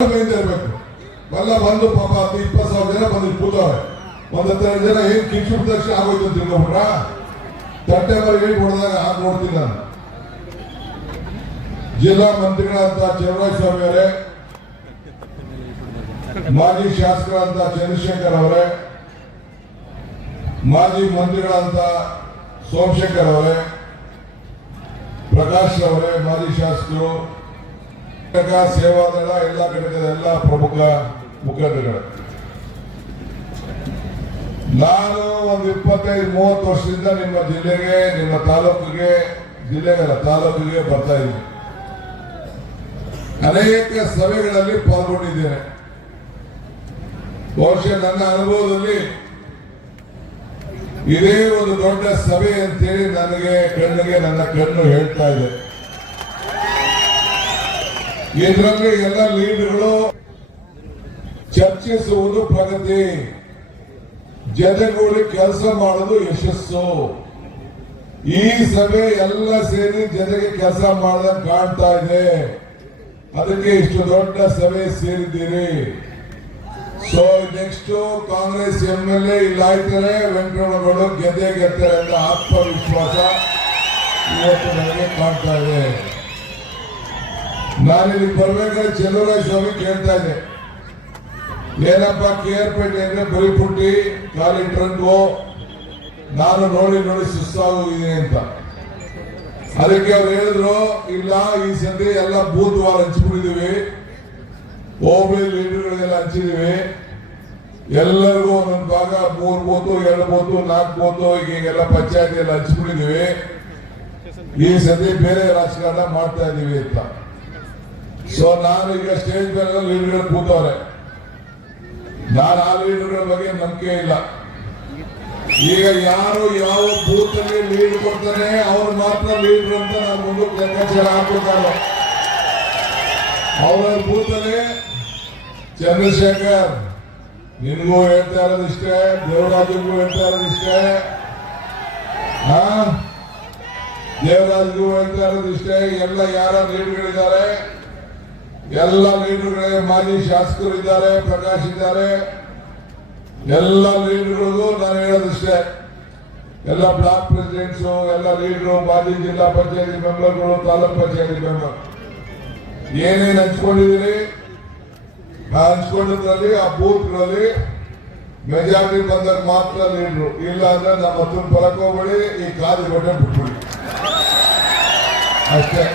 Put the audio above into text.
ಇರಬೇಕು. ಎಲ್ಲ ಬಂದು ಪಾಪ 20,000 ಜನ ಬಂದು ಕೂತವ್ರೆ. 12 ಜನ ಏನ್ ಕಿಚ್ಚುಟ ತಕ್ಷಣ ಆಗೋಯ್ತು ಅಂತ ತಿಳ್ಕೊಂಡ್ರ ತಟ್ಟೆ ಬರ ಏಟ್ ಹೊಡೆದಾಗ ಹಾಕಿ ನೋಡ್ತೀನಿ ನಾನು. ಜಿಲ್ಲಾ ಮಂತ್ರಿಗಳಂತ ಚಲುವರಾಯಸ್ವಾಮಿ ಅವರೇ, ಮಾಜಿ ಶಾಸಕರಂತ ಚಂದ್ರಶೇಖರ್ ಅವರೇ, ಮಾಜಿ ಮಂತ್ರಿಗಳಂತ ಸೋಮಶೇಖರ್ ಅವರೇ, ಪ್ರಕಾಶ್ ಅವರೇ, ಮಾಜಿ ಶಾಸಕರು, ಸೇವಾದಳ ಎಲ್ಲ ಘಟಕದ ಎಲ್ಲ ಪ್ರಮುಖ ಮುಖಂಡರುಗಳು, ನಾನು ಒಂದು 25-30 ವರ್ಷದಿಂದ ನಿಮ್ಮ ಜಿಲ್ಲೆಗೆ, ನಿಮ್ಮ ತಾಲೂಕಿಗೆ, ಜಿಲ್ಲೆಗಳ ತಾಲೂಕಿಗೆ ಬರ್ತಾ ಇದ್ದೀನಿ. ಅನೇಕ ಸಭೆಗಳಲ್ಲಿ ಪಾಲ್ಗೊಂಡಿದ್ದೇನೆ. ಬಹುಶಃ ನನ್ನ ಅನುಭವದಲ್ಲಿ ಇದೇ ಒಂದು ದೊಡ್ಡ ಸಭೆ ಅಂತೇಳಿ ನನ್ನ ಕಣ್ಣು ಹೇಳ್ತಾ ಇದೆ. ಇದರಲ್ಲಿ ಎಲ್ಲ ಲೀಡರ್ಗಳು ಚರ್ಚಿಸುವುದು ಪ್ರಗತಿ, ಜೊತೆಗೂಡಿ ಕೆಲಸ ಮಾಡುವುದು ಯಶಸ್ಸು. ಈ ಸಭೆ ಎಲ್ಲ ಸೇರಿ ಜೊತೆಗೆ ಕೆಲಸ ಮಾಡದಂಗೆ ಕಾಣ್ತಾ ಇದೆ. ಅದಕ್ಕೆ ಇಷ್ಟು ದೊಡ್ಡ ಸಭೆ ಸೇರಿದ್ದೀರಿ. So next Congress MLA ಇಲ್ಲಾಯ್ತಾರೆ, Venkataramana Gowda ಗೆದ್ದರೆ ಅಂತ ಆತ್ಮವಿಶ್ವಾಸ ಇವತ್ತು ನನಗೆ ಕಾಣ್ತಾ ಇದೆ. ನಾನಿಲ್ಲಿ ಬರ್ಬೇಕಾದ್ರೆ ಚಲುವರಾಯಸ್ವಾಮಿ ಕೇಳ್ತಾ ಇದ್ದೆ, ಏನಪ್ಪ KR ಅಂದ್ರೆ ಬರೀ ಪುಟ್ಟಿ ಖಾಲಿ ಟ್ರಂಕು, ನಾನು ನೋಡಿ ಸುಸ್ತಾಗೋಗಿದೆ ಅಂತ. ಅದಕ್ಕೆ ಅವ್ರು ಹೇಳಿದ್ರು, ಇಲ್ಲ ಈ ಸತಿ ಎಲ್ಲ ಬೂತ್ ವಾರ ಹಂಚ್ಬಿಟ್ಟಿದೀವಿ, ಹೋಬಳಿ ಲೀಡರ್ಗಳಿಗೆಲ್ಲ ಹಂಚಿದೀವಿ, ಎಲ್ಲರಿಗೂ ಒಂದೊಂದು ಭಾಗ 3 ಬೂತು 2 ಬೂತು 4 ಬೂತು ಈಗೆಲ್ಲ ಪಂಚಾಯತಿ ಎಲ್ಲ ಹಂಚ್ಬಿಟ್ಟಿದೀವಿ, ಈ ಸತಿ ಬೇರೆ ರಾಜಕಾರಣ ಮಾಡ್ತಾ ಇದೀವಿ ಅಂತ. ಸೊ ನಾನು ಈಗ ಸ್ಟೇಜ್ ಮೇಲೆ ಲೀಡರ್ಗಳು ಕೂತವ್ರೆ. ನಾನು ಆ ಲೀಡರ್ಗಳ ಬಗ್ಗೆ ನಂಬಿಕೆ ಇಲ್ಲ. ಈಗ ಯಾರು ಯಾವ ಬೂತ್ ಅಲ್ಲಿ ಲೀಡ್ ಕೊಡ್ತಾನೆ ಅವ್ರು ಮಾತ್ರ ಲೀಡರ್ ಅಂತ ನಾನು ಮುಂದಕ್ಕೆ ಲೆಕ್ಕಾಚಾರ ಹಾಕ್ಬಿಡ್ತಾರೆ. ಅವರ ಬೂತ್ ಅಲ್ಲಿ ಚಂದ್ರಶೇಖರ್ ನಿನ್ಗೂ ಹೇಳ್ತಾ ಇರೋದಿಷ್ಟೇ, ದೇವರಾಜ್ಗೂ ಹೇಳ್ತಾ ಇರೋದಿಷ್ಟೇ, ದೇವರಾಜ್ಗೂ ಹೇಳ್ತಾ ಇರೋದಿಷ್ಟೇ. ಎಲ್ಲ ಯಾರ ಲೀಡರ್ಗಳಿದ್ದಾರೆ, ಎಲ್ಲ ಲೀಡರ್ಗಳೇ, ಮಾಜಿ ಶಾಸಕರು ಇದ್ದಾರೆ, ಪ್ರಕಾಶ್ ಇದ್ದಾರೆ, ಎಲ್ಲ ಲೀಡರ್ಗಳಿಗೂ ನಾನು ಹೇಳೋದಿಷ್ಟೇ. ಎಲ್ಲ ಬ್ಲಾಕ್ ಪ್ರೆಸಿಡೆಂಟ್ಸ್, ಎಲ್ಲ ಲೀಡರು, ಮಾಜಿ ಜಿಲ್ಲಾ ಪಂಚಾಯತಿ ಮೆಂಬರ್ಗಳು, ತಾಲೂಕ್ ಪಂಚಾಯತಿ ಮೆಂಬರ್ ಏನೇನು ಹಂಚ್ಕೊಂಡಿದ್ದೀರಿ, ಹಂಚ್ಕೊಂಡಿದ್ರಲ್ಲಿ ಆ ಬೂತ್ಗಳಲ್ಲಿ ಮೆಜಾರಿಟಿ ಬಂದಾಗ ಮಾತ್ರ ಲೀಡರು. ಇಲ್ಲ ಅಂದ್ರೆ ನಮ್ಮ ಹತ್ರ ಬರಕ್ ಹೋಗ್ಬೇಡಿ, ಈ ಕಾದಿ ಕೊಟ್ಟೆ ಬಿಟ್ಬಿಡಿ ಅಷ್ಟೇ.